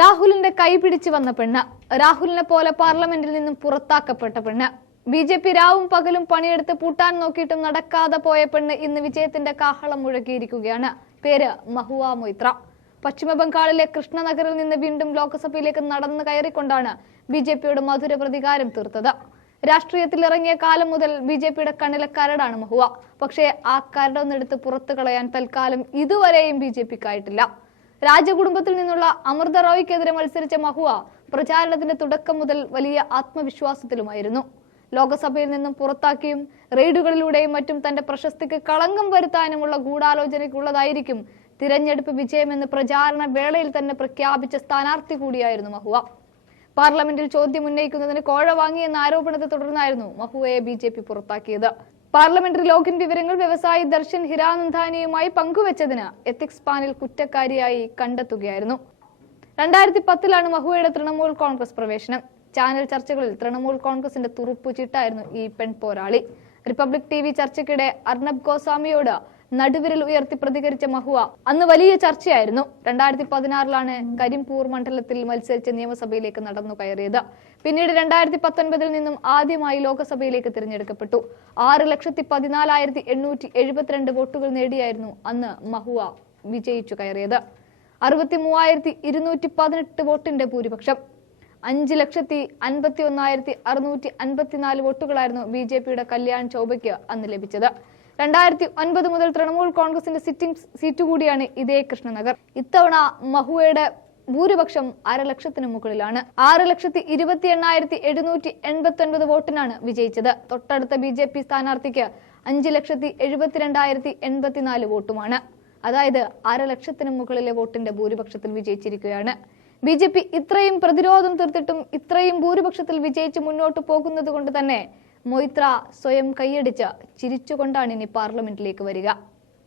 രാഹുലിന്റെ കൈ പിടിച്ചു വന്ന പെണ്ണ്. രാഹുലിനെ പോലെ പാർലമെന്റിൽ നിന്നും പുറത്താക്കപ്പെട്ട പെണ്ണ്. ബി ജെ പി രാവും പകലും പണിയെടുത്ത് പൂട്ടാൻ നോക്കിയിട്ടും നടക്കാതെ പോയ പെണ്ണ് ഇന്ന് വിജയത്തിന്റെ കാഹളം മുഴക്കിയിരിക്കുകയാണ്. പേര് മഹുവ മൊയ്ത്ര. പശ്ചിമബംഗാളിലെ കൃഷ്ണനഗറിൽ നിന്ന് വീണ്ടും ലോക്സഭയിലേക്ക് നടന്നു കയറിക്കൊണ്ടാണ് ബി ജെ പിയുടെ മധുര പ്രതികാരം തീർത്തത്. രാഷ്ട്രീയത്തിൽ ഇറങ്ങിയ കാലം മുതൽ ബി ജെ പിയുടെ കണ്ണിലെ കരടാണ് മഹുവ. പക്ഷേ ആ കരടൊന്നെടുത്ത് പുറത്തു കളയാൻ തൽക്കാലം ഇതുവരെയും ബി ജെ പിക്കായിട്ടില്ല. രാജകുടുംബത്തിൽ നിന്നുള്ള അമൃത റോയ്ക്കെതിരെ മത്സരിച്ച മഹുവ പ്രചാരണത്തിന്റെ തുടക്കം മുതൽ വലിയ ആത്മവിശ്വാസത്തിലുമായിരുന്നു. ലോകസഭയിൽ നിന്നും പുറത്താക്കിയും റെയ്ഡുകളിലൂടെയും മറ്റും തന്റെ പ്രശസ്തിക്ക് കളങ്കം വരുത്താനുമുള്ള ഗൂഢാലോചനയ്ക്കുള്ളതായിരിക്കും തിരഞ്ഞെടുപ്പ് വിജയമെന്ന് പ്രചാരണ വേളയിൽ തന്നെ പ്രഖ്യാപിച്ച സ്ഥാനാർത്ഥി കൂടിയായിരുന്നു മഹുവ. പാർലമെന്റിൽ ചോദ്യം ഉന്നയിക്കുന്നതിന് കോഴ വാങ്ങിയെന്ന ആരോപണത്തെ തുടർന്നായിരുന്നു മഹുവയെ ബി പുറത്താക്കിയത്. പാർലമെന്ററി ലോഗിൻ വിവരങ്ങൾ വ്യവസായി ദർശൻ ഹിരാനന്ദാനിയുമായി പങ്കുവച്ചതിന് എത്തിക്സ് പാനൽ കുറ്റക്കാരിയായി കണ്ടെത്തുകയായിരുന്നു. രണ്ടായിരത്തി പത്തിലാണ് മഹുവയുടെ തൃണമൂൽ കോൺഗ്രസ് പ്രവേശനം. ചാനൽ ചർച്ചകളിൽ തൃണമൂൽ കോൺഗ്രസിന്റെ തുറുപ്പു ചിട്ടായിരുന്നു ഈ പെൺപോരാളി. റിപ്പബ്ലിക് ടി വി ചർച്ചയ്ക്കിടെ അർണബ് ഗോസ്വാമിയോട് നടുവിരൽ ഉയർത്തി പ്രതികരിച്ച മഹുവ അന്ന് വലിയ ചർച്ചയായിരുന്നു. രണ്ടായിരത്തി പതിനാറിലാണ് കരിംപൂർ മണ്ഡലത്തിൽ മത്സരിച്ച് നിയമസഭയിലേക്ക് നടന്നു കയറിയത്. പിന്നീട് രണ്ടായിരത്തി പത്തൊൻപതിൽ നിന്നും ആദ്യമായി ലോക്സഭയിലേക്ക് തിരഞ്ഞെടുക്കപ്പെട്ടു. ആറ് ലക്ഷത്തി പതിനാലായിരത്തി എണ്ണൂറ്റി എഴുപത്തിരണ്ട് വോട്ടുകൾ നേടിയായിരുന്നു അന്ന് മഹുവ വിജയിച്ചു കയറിയത്. അറുപത്തി മൂവായിരത്തി ഇരുന്നൂറ്റി പതിനെട്ട് വോട്ടിന്റെ ഭൂരിപക്ഷം. അഞ്ച് ലക്ഷത്തി അൻപത്തി ഒന്നായിരത്തി അറുന്നൂറ്റി അൻപത്തിനാല് വോട്ടുകളായിരുന്നു ബി ജെ പിയുടെ കല്യാൺ ചൗബയ്ക്ക് അന്ന് ലഭിച്ചത്. രണ്ടായിരത്തി ഒൻപത് മുതൽ തൃണമൂൽ കോൺഗ്രസിന്റെ സിറ്റിംഗ് സീറ്റ് കൂടിയാണ് ഇതേ കൃഷ്ണനഗർ. ഇത്തവണ മഹുവയുടെ ഭൂരിപക്ഷം അരലക്ഷത്തിന് മുകളിലാണ്. ആറ് ലക്ഷത്തി ഇരുപത്തി എണ്ണായിരത്തി എഴുന്നൂറ്റി എൺപത്തി ഒൻപത് വോട്ടിനാണ് വിജയിച്ചത്. തൊട്ടടുത്ത ബി ജെ പി സ്ഥാനാർത്ഥിക്ക് അഞ്ച് ലക്ഷത്തി എഴുപത്തിരണ്ടായിരത്തി എൺപത്തിനാല് വോട്ടുമാണ്. അതായത് അരലക്ഷത്തിന് മുകളിലെ വോട്ടിന്റെ ഭൂരിപക്ഷത്തിൽ വിജയിച്ചിരിക്കുകയാണ്. ബി ജെ പി ഇത്രയും പ്രതിരോധം തീർത്തിട്ടും ഇത്രയും ഭൂരിപക്ഷത്തിൽ വിജയിച്ച് മുന്നോട്ട് പോകുന്നത് കൊണ്ട് തന്നെ മൊയ്ത്ര സ്വയം കൈയടിച്ച് ചിരിച്ചുകൊണ്ടാണ് ഇനി പാർലമെന്റിലേക്ക് വരിക.